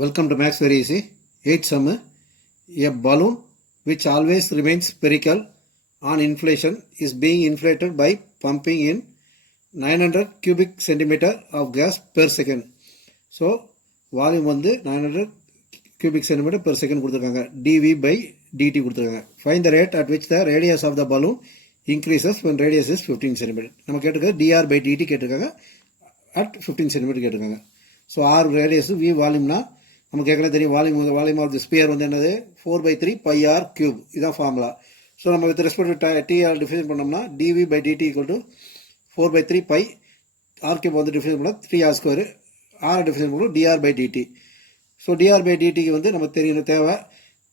Welcome to Max Very Easy. 8th sum. A balloon which always remains spherical on inflation is being inflated by pumping in 900 cubic centimeter of gas per second. So, volume வந்து 900 cubic centimeter per second கொடுத்திருக்காங்க. dV by dt கொடுத்திருக்காங்க. Find the rate at which the radius of the balloon increases when radius is 15 centimeter. நம்ம கேட்டிருக்க dr by dt கேட்டிருக்காங்க. At 15 centimeter கேட்டிருக்காங்க. So, r radius v volumeனா நமக்கு ஏற்கனவே தெரியும் volume of the sphere வந்து என்னது 4/3 பை ஆர் கியூப் இதுதான் ஃபார்முலா. ஸோ நம்ம வித் ரெஸ்பெக்ட் டிஆர் டிஃபைன் பண்ணோம்னா d v by d t equal to 4/3 pi r cube வந்து டிஃபைன் பண்ணால் 3r², ஆர் டிஃபைன் பண்ணணும் d r by d t. So d r by டிடிக்கு வந்து நமக்கு தெரியணும் தேவை,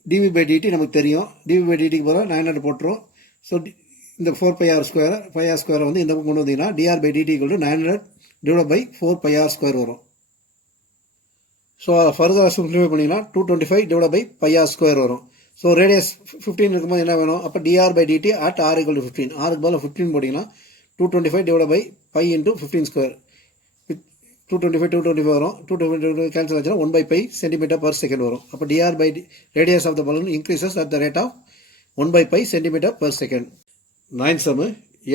டிவி பை டிடி நமக்கு தெரியும். டிவி பை டிடிக்கு போல 900 போட்டுரும். ஸோ இந்த 4πr² வந்து இந்த பக்கம் கொண்டு வந்தீங்கன்னா d r by d t equal to 900 divide by 4πr² வரும். ஸோ ஃபர்தர் சிம்பிளிஃபை பண்ணிங்கன்னா 225 டிவைட் பை πr² வரும். ஸோ ரேடியஸ் 15 இருக்கும்போது என்ன வேணும், அப்போ d r by d t at r equal to 15, ஆருக்கு பதில் 15 போட்டிங்கன்னா 225 டிவைட் பை பை இன்ட்டு 15² 225 வரும். 225 கேன்சல் ஆச்சுன்னா 1/π சென்டிமீட்டர் பர் செகண்ட் வரும். அப்போ d r by radius of the balloon increases at the rate of 1/π centimetre per second. 9th sum.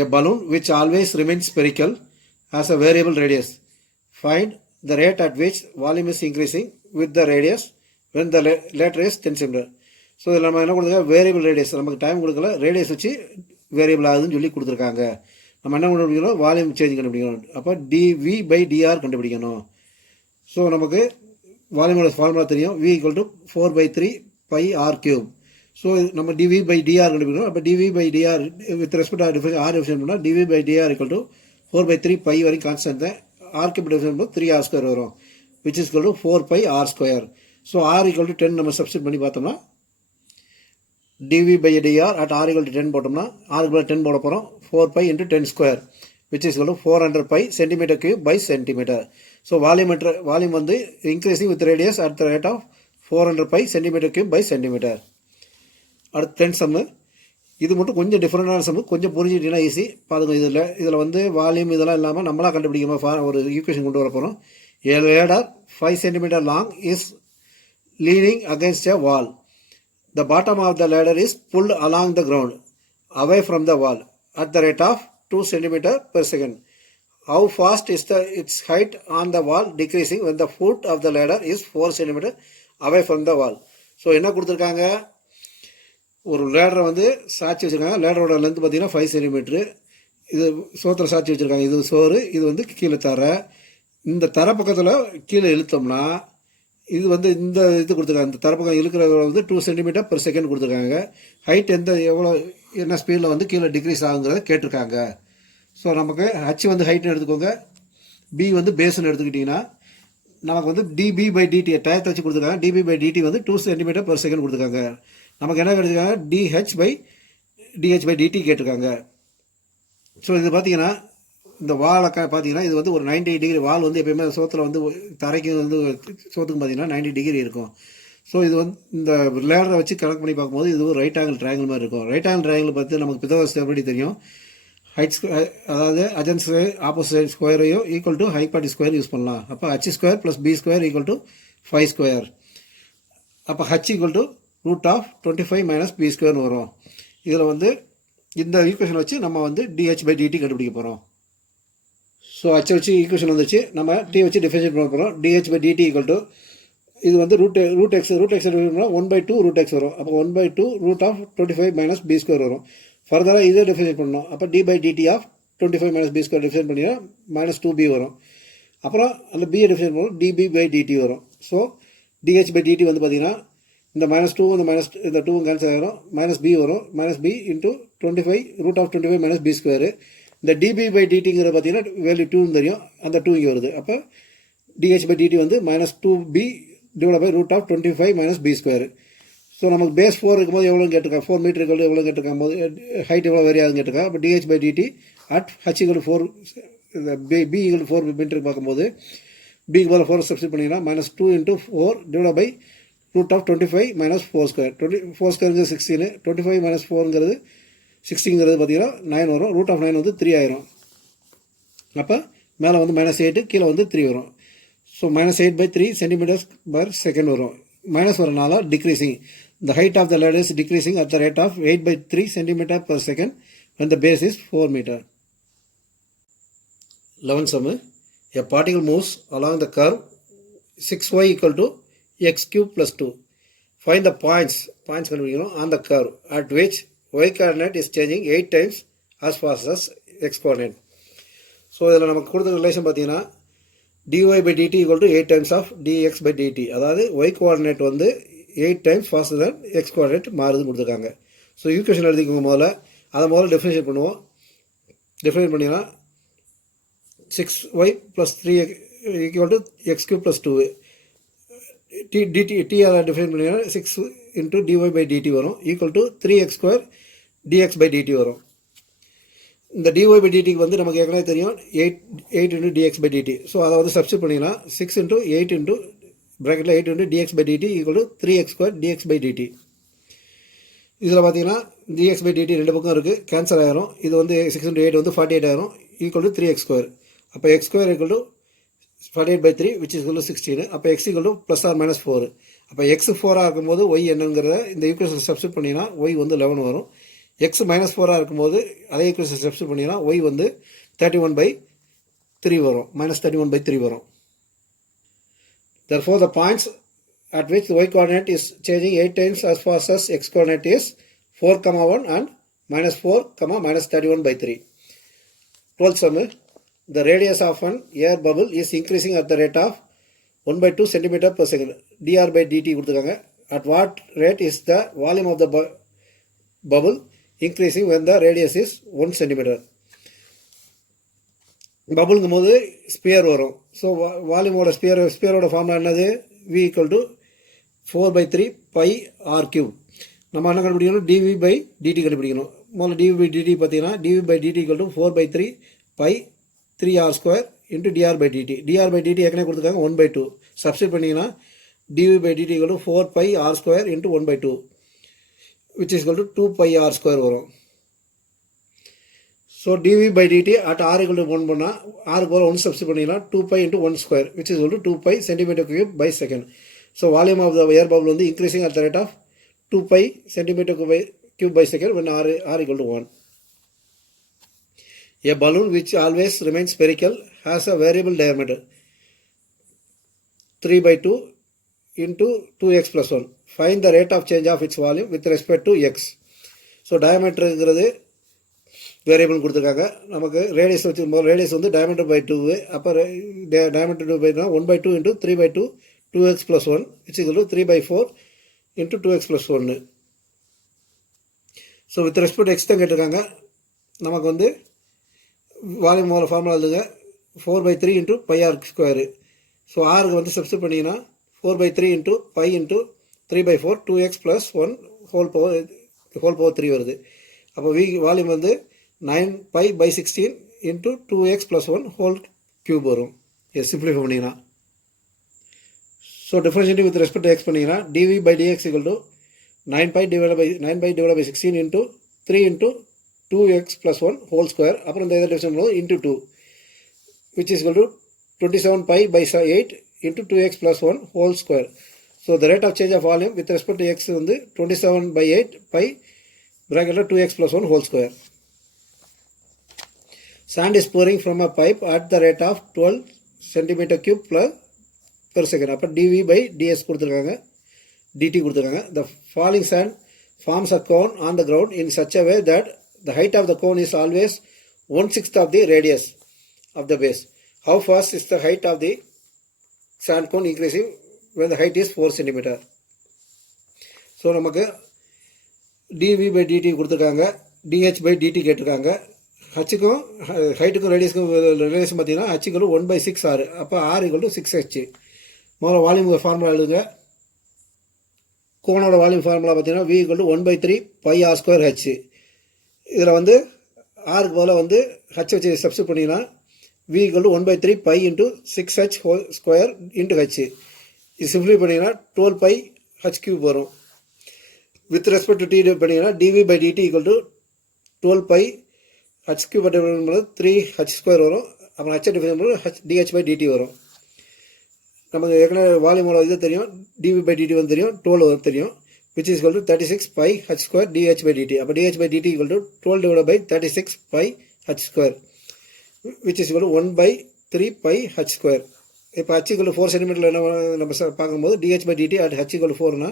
A balloon which always remains spherical has a variable radius. Find the rate at which volume is increasing with the radius when the latter is 10 cm. So இதில் நம்ம என்ன கொடுத்துருக்காங்க, variable radius. நமக்கு time கொடுக்கல, radius வச்சு variable ஆகுதுன்னு சொல்லி கொடுத்துருக்காங்க. நம்ம என்ன கண்டுபிடிக்கணும், வால்யூம் சேஞ்ச் கண்டுபிடிக்கணும். அப்போ டிவி பை டிஆர் கண்டுபிடிக்கணும். ஸோ நமக்கு வால்யூமோட ஃபார்முலா தெரியும், v equal to 4/3 pi r cube. So நம்ம டிவி பை டிஆர் கண்டுபிடிக்கணும். அப்போ d v by d r with respect r define பண்ணால் d v by d r equal to 4/3 pi வரைக்கும் கான்ஸ்டன்ட் தான். ஆர் கியூப் டிஃபைன் பண்ணும்போது 3r² வரும், which is equal to 4πr². So r equal to 10 நம்ம substitute பண்ணி பார்த்தோம்னா d v by d r at r equal to 10 போட்டோம்னா ஆருக்கு பதில் 10 போட போகிறோம். 4π into 10² which is equal to 400 π centimetre cube by centimetre. So volume வந்து increasing with radius at the rate of 400 π centimetre cube by centimetre. அடுத்து 10th sum. இது மட்டும் கொஞ்சம் டிஃப்ரெண்டான சம், கொஞ்சம் புரிஞ்சுக்கிட்டீங்கன்னா ஈஸி. பாருங்க, இதில் வந்து வால்யூம் இதெல்லாம் இல்லாமல் நம்மளாக கண்டுபிடிக்காம ஒரு ஈக்குவேஷன் கொண்டு வர போகிறோம். A ladder 5 cm long is leaning against a wall. The bottom of the ladder is pulled along the ground away from the wall at the rate of 2 cm per second. How fast is its height on the wall decreasing when the foot of the ladder is 4 cm away from the wall? So என்ன கொடுத்துருக்காங்க, ஒரு லேடரை வந்து சாட்சி வச்சுருக்காங்க. லேடரோட length பார்த்தீங்கன்னா 5 cm. இது சோத்தில் சாட்சி வச்சுருக்காங்க. இது சோறு, இது வந்து கீழே தர. இந்த தர பக்கத்தில் கீழே இழுத்தோம்னா இது வந்து இந்த இது கொடுத்துருக்காங்க. இந்த தரப்பக்கம் இழுக்கிறத வந்து 2 cm per second கொடுத்துருக்காங்க. ஹைட் எவ்வளோ என்ன ஸ்பீடில் வந்து கீழே டிக்ரீஸ் ஆகுங்கிறத கேட்டிருக்காங்க. ஸோ நமக்கு ஹச் வந்து ஹைட்னு எடுத்துக்கோங்க, பி வந்து பேஸ்ன்னு எடுத்துக்கிட்டிங்கன்னா நமக்கு வந்து டிபி பை டிடி டயத்தை வச்சு கொடுத்துருக்காங்க. டிபி பை டிடி வந்து 2 cm per second கொடுத்துருக்காங்க. நமக்கு என்ன கிடைச்சிருக்காங்க, டிஹெச் பை டிடி கேட்டிருக்காங்க. ஸோ இது பார்த்தீங்கன்னா இந்த வாலை பார்த்தீங்கன்னா இது வந்து ஒரு 90 டிகிரி வால் வந்து எப்பயுமே சோத்தில் வந்து தரைக்கு வந்து சோத்துக்கு பார்த்தீங்கன்னா 90 டிகிரி இருக்கும். ஸோ இது வந்து இந்த லேடரை வச்சு கனெக்ட் பண்ணி பார்க்கும்போது இது ஒரு ரைட் ஆங்கிள் ட்ரையாங்கிள் மாதிரி இருக்கும். ரைட் ஆங்கிள் ட்ரையாங்கிள் பார்த்து நமக்கு பிதாகரஸ் எப்படி தெரியும், ஹைட் அதாவது அஜன் ஸ்கொயர் ஆப்போசிட் ஸ்கொயரையும் equal to hypotenuse square use பண்ணலாம். அப்போ h² + b² ஈக்குவல் டு 5². அப்போ h ஈக்குவல் டு √25 - b² வரும். இதில் வந்து இந்த ஈக்குவேஷன் வச்சு நம்ம வந்து dh பை dt கண்டுபிடிக்க போகிறோம். ஸோ h வச்சு ஈக்குவேஷன் வந்துச்சு, நம்ம t வச்சு டிஃபரன்ஷியேட் பண்ண போகிறோம். dh by dt equal to இது வந்து √x 1/2 √x வரும். அப்போ 1/2 √25 - b² வரும். ஃபர்தராக இதே டிஃபரன்ஷியேட் பண்ணணும். அப்போ d by dt of 25 - b² differentiate பண்ணிங்கன்னா -2b வரும். அப்புறம் அந்த b டிஃபரன்ஷியேட் பண்ணணும், db பை dt வரும். ஸோ dh பை dt வந்து பார்த்தீங்கன்னா இந்த -2 இந்த 2 கேன்சல் ஆகிடும், -b வரும். -b into 25 √25 - b². இந்த டிபி பை டிடிங்கிற பார்த்தீங்கன்னா வேல்யூ 2ன்னு தெரியும், அந்த 2 இங்கே வருது. அப்போ டிஹெச் பை டிடி வந்து -2b divide by √25 - b². So நமக்கு பேஸ் 4 இருக்கும்போது எவ்வளோன்னு கேட்டிருக்காங்க, 4 மீட்டர் எவ்வளோ கேட்டிருக்காங்க போது ஹைட் எவ்வளோ வேரி ஆகுதுன்னு கேட்டிருக்காங்க. அப்போ d h by d t at h = 4 b = 4 மீட்டருக்கு பார்க்கும்போது பிக்கு பதில் 4 சப்ஸ்டிட் பண்ணிங்கன்னா -2 × 4 டிவைட் பை √25 - 4². 4² 16, 25 - 4 16 பார்த்தீங்கன்னா 9 வரும். √9 வந்து 3 ஆயிரும். அப்போ மேலே வந்து -8, கீழே வந்து 3 வரும். ஸோ -8/3 centimeters per second வரும். மைனஸ் வரனால decreasing. The height of the ladder is decreasing at the rate of 8/3 centimeter per second when the base is 4 meter. 11th sum. A particle moves along the curve 6y equal to x cube plus 2. Find the points on the curve at which y coordinate is changing 8 times as fast as x coordinate. So இதில் நமக்கு கொடுத்த relation பார்த்தீங்கன்னா dy by dt equal to 8 times of dx by dt. அதாவது y coordinate வந்து 8 times faster than x coordinate மாறுது கொடுத்துருக்காங்க. So equation எழுதிக்கோங்க முதல்ல. அதை முதல்ல டிஃபரன்ஷியேட் பண்ணுவோம். டிஃபரன்ஷியேட் பண்ணிங்கன்னா 6y plus 3 equal to x cube plus 2. t அதை டிஃபைன் பண்ணிங்கன்னா 6 into dy by dt வரும் equal to 3x square dx by dt வரும். இந்த dy by dt வந்து நமக்கு ஏற்கனவே தெரியும் 8 into dx by dt. So அதை வந்து சப்ஸ்டிட் பண்ணிங்கன்னா 6 into 8 into ப்ராக்கெட்டில் 8 into dx by dt equal to 3x square dx by dt. இதில் பார்த்தீங்கன்னா dx by dt ரெண்டு பக்கம் இருக்குது, கேன்சல் ஆகிரும். இது வந்து 6 into 8 வந்து 48 ஆகிரும் ஈக்குவல் டு 3x square. அப்போ x square equal to 48/3 which is equal to 16. அப்போ x equal to plus or minus 4. அப்போ x 4 இருக்கும்போது y என்னங்கிறத இந்த ஈக்குவேஷன் சப்ஸ்டிட் பண்ணிங்கன்னா y வந்து 11 வரும். x -4 இருக்கும்போது அதே ஈக்குவேஷன் சப்ஸ்டிட் பண்ணிங்கன்னா y வந்து 31/3 வரும், -31/3 வரும். Therefore, the points at which the y coordinate is changing 8 times as fast as x coordinate is 4,1 and -4, -31/3. 12th sum. The radius of an air bubble is increasing at the rate of 1/2 centimeter per second. dr by dt கொடுத்துருக்காங்க. At what rate is the volume of the bubble increasing when the radius is 1 centimeter? பபுளுங்கும் போது sphere வரும். So வால்யூமோட ஸ்பியரோட formula என்னது? v equal to 4/3 pi r cube. நம்ம என்ன கண்டுபிடிக்கணும்? dv by dt கண்டுபிடிக்கணும். முதல்ல dv by dt பார்த்தீங்கன்னா dv by dt equal to 4/3 pi 3r square into dr by dt. dr by dt ஏற்கனவே கொடுத்துருக்காங்க 1/2. சப்ஸ்டிட் பண்ணிங்கன்னா dv by dt equal to 4 pi r square into 1/2 which is equal to 2 pi r square வரும். So dv by dt at r equal to 1 பண்ணால் r போல் 1 substitute பண்ணிங்கன்னா 2 pi into 1 square which is equal to 2 pi centimeter cube by second. So volume of the air bubble வந்து increasing at the rate of 2 pi centimeter cube by second when r equal to 1. A balloon which always remains spherical has a variable diameter 3/2 into 2x plus 1. Find the rate of change of its volume with respect to x. So டயமீட்டருங்கிறது variable கொடுத்துருக்காங்க. நமக்கு radius வச்சுருக்கும் radius வந்து diameter by 2. அப்போ diameter 2 by 1/2 into 3/2 2x plus 1 which is equal to 3/4 into 2x plus 1. So with respect X தான் கேட்டிருக்காங்க. நமக்கு வந்து வால்யூம் ஃபார்முலா எழுதுங்க 4/3 into pi r square. So ஆருக்கு வந்து சப்ஸ்டிட் பண்ணிங்கன்னா 4/3 into pi into 3/4 2x plus 1 whole power 3 வருது. அப்போ வால்யூம் வந்து 9 pi by 16 into 2x plus 1 whole cube வரும். சிம்பிளிஃபை பண்ணிங்கன்னா so differentiating with respect to X பண்ணிங்கன்னா dv by dx equal to 9 pi divided by 16 into 3 into 2x plus 1 whole square. அப்புறம் இந்த இதை division பண்ணும்போது into 2 which is equal to 27 pi by 8 into 2x plus 1 whole square. So the rate of change of volume with respect to x வந்து 27/8 pi bracket 2x plus 1 whole square. Sand is pouring from a pipe at the rate of 12 centimeter cube per second. அப்போ dv by ds கொடுத்துருக்காங்க, dt கொடுத்துருக்காங்க. The falling sand forms a cone on the ground in such a way that the height of the cone is always 1/6 of the radius of the base. How fast is the height of the sand cone increasing when the height is 4 centimeter? So நமக்கு dv by dt கொடுத்துருக்காங்க, dh by dt கேட்டிருக்காங்க. ஹச்சுக்கும் ஹைட்டுக்கும் ரேடியஸுக்கும் relation பார்த்தீங்கன்னா ஹச்சுக்கு 1/6 r. அப்போ r equal to 6h. முதல்ல volume formula எழுதுங்க. கோனோட volume formula பார்த்தீங்கன்னா v equal to 1/3 pi r square h. இதில் வந்து ஆருக்கு போல் வந்து ஹச் வச்சு சப்ஸ்டிட் பண்ணிங்கன்னா v equal to 1/3 pi into 6h whole square into h. இது சிம்பிளை பண்ணிங்கன்னா 12 pi h cube வரும். வித் ரெஸ்பெக்ட் டு t பண்ணிங்கன்னா dv by dt equal to 12 pi h cube பண்ணும்போது 3h square வரும். அப்புறம் h டிஃபைன் பண்ணும்போது dh by dt வரும். நமக்கு ஏற்கனவே வால்யூமோட இது தெரியும், டிவி பை டிடி வந்து தெரியும், 12 தெரியும், which is equal to 36 pi h square dh by dt. அப்போ dh by dt equal to 12 divided by 36 pi h square, which is equal to 1 by 3 pi h square. இப்போ h equal to 4 சென்டிமீட்டரில் என்ன நம்ம பார்க்கும்போது dh by dt at h equal to 4னா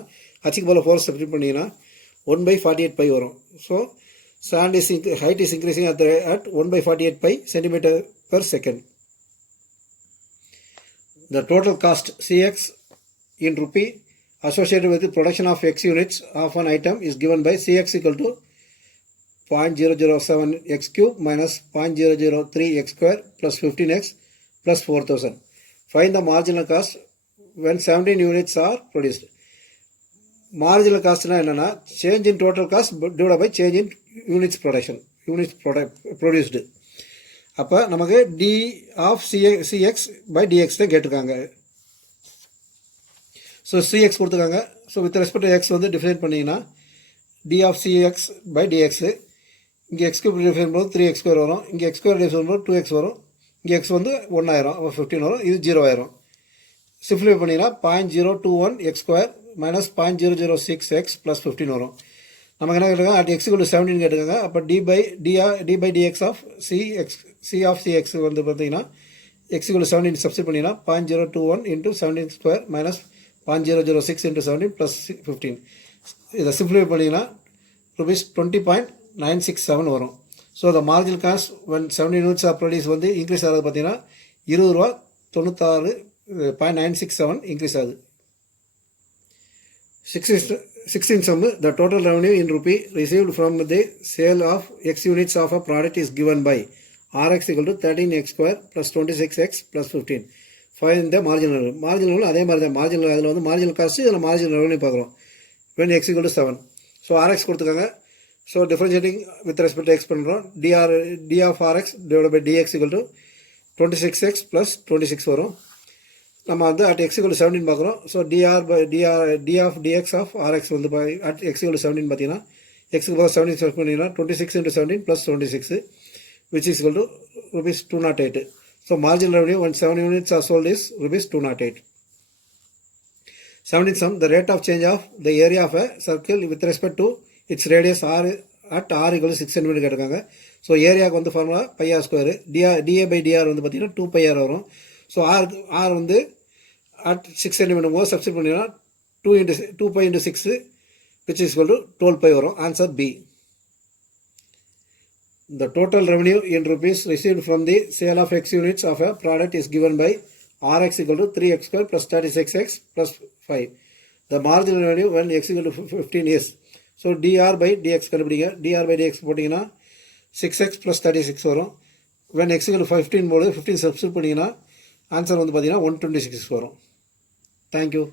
h போல் 4 substitute பண்ணிங்கன்னா 1 by 48 pi வரும். So sand is height is increasing at 1 by 48 pi centimeter per second. The total cost Cx in rupee associated with the production of x units of an item is given by Cx equal to 0.007 x cube minus 0.003 x square plus 15x plus 4000. Find the marginal cost when 17 units are produced. Marginal cost na enna change in total cost divided by change in units production, units produced. அப்போ நமக்கு d of cx by dx தான் கேட்டிருக்காங்க. So cx கொடுத்துருக்காங்க. So with respect to X வந்து define பண்ணிங்கன்னா d of cx by dx, இங்கே X cube define பண்ணும்போது 3x square வரும், இங்கே எக்ஸ் ஸ்கொயர் டிஃபைன் பண்ணும்போது 2x வரும், இங்கே எக்ஸ் வந்து 1 ஆயிரும், அப்போ 15 வரும், இது 0 ஆயிரும். சிம்ப்ளிஃபை பண்ணிங்கன்னா 0.021 X square minus 0.006 X plus 15 வரும். நமக்கு என்ன கேட்டிருக்காங்க, அட் எக்ஸ் = 17 கேட்டிருக்காங்க. அப்போ d by dx of c of cx வந்து பார்த்தீங்கன்னா எக்ஸ் = 17 சப்ஸ்டிட் பண்ணிங்கன்னா 0.021 into 17 square minus 0.006 into 17 plus 15. இதை சிம்ப்ளிஃபை பண்ணிங்கன்னா ருபீஸ் 20.967 வரும். So the marginal cost when 17 units of produce வந்து இன்க்ரீஸ் ஆகிறது பார்த்தீங்கன்னா ₹20.96 இன்க்ரீஸ் ஆகுது. 16 sum, the total revenue in rupee received from the sale of x units of a product is given by Rx equal to 13x square plus 26x plus 15. Find the marginal revenue. Marginal revenue அதே மாதிரி தான், marginal அதில் வந்து marginal cost, இதில் marginal revenue பார்க்குறோம். when x equal to 7. So Rx கொடுத்துருக்காங்க. So differentiating with respect x பண்ணுறோம். d of Rx divided by dx equal to 26x plus 26 வரும். நம்ம வந்து at x = 17 பார்க்குறோம். So d of dx of Rx வந்து at x = 17 பார்த்தீங்கன்னா x க்கு பதிலாக 17 செலக்ட் பண்ணிங்கன்னா 26 into 17 plus 26 which is equal to rupees 208. So marginal revenue when 7 units are sold is rupees 208. 17 sum, the rate of change of the area of a circle with respect to its radius r at r = 6 cm கேட்டிருக்காங்க. So ஏரியாவுக்கு வந்து formula πr square, dA by dr வந்து பார்த்தீங்கன்னா 2πr வரும். So r வந்து at 6 cm போது substitute பண்ணிங்கன்னா 2π into 6 which is equal to 12π வரும். Answer B. The total revenue in rupees received from the sale of x units of a product is given by Rx equal to 3x square plus 36x plus 5. The marginal revenue when x equal to 15 is. So dr by dx கண்டுபிடிங்க. dr by dx போட்டிங்கன்னா 6x plus 36 வரும். when x equal to 15 போது 15 substitute பண்ணிங்கன்னா answer வந்து பார்த்தீங்கன்னா 126 வரும். Thank you.